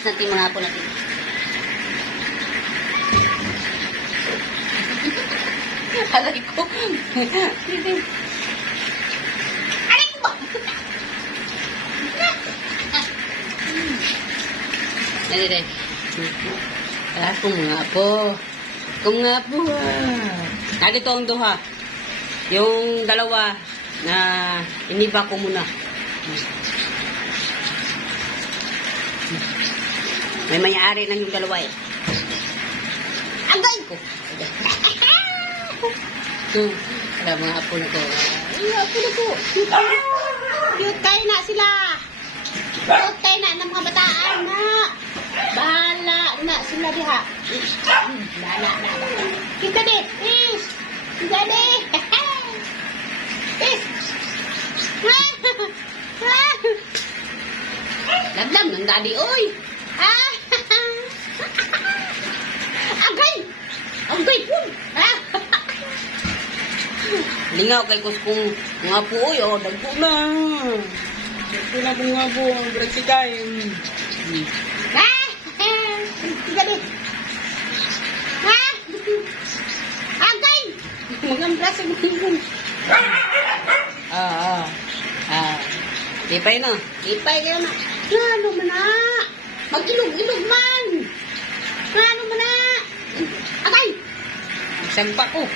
Natin mga apo natin. Alay ko. Alay ko ba? Dali. Kung nga po. Nandito ang duha. Yung dalawa na iniba ko muna. May may-ari lang yung dalawa eh. Agay ko. Wala mga apo na ko. Ay, apo na ko. Cute kayo na sila. Cute kayo na ng mga bataan na. Bahala na sila diha. Bahala na. Kita di. Is. Kita di. Is. Lamlam ng daddy, oy. Agay. Agay po. Lingaw kay kuskong mga po, oy. O, dagpo na. Dagpo na po nga po. Ang bragsikay. Tiga di. Agay. Mga brasig mo. Ipay na. Ipay kayo na. Ano man na? Mag-ilog-ilog man. Ano man na? Agay. Sampa ko.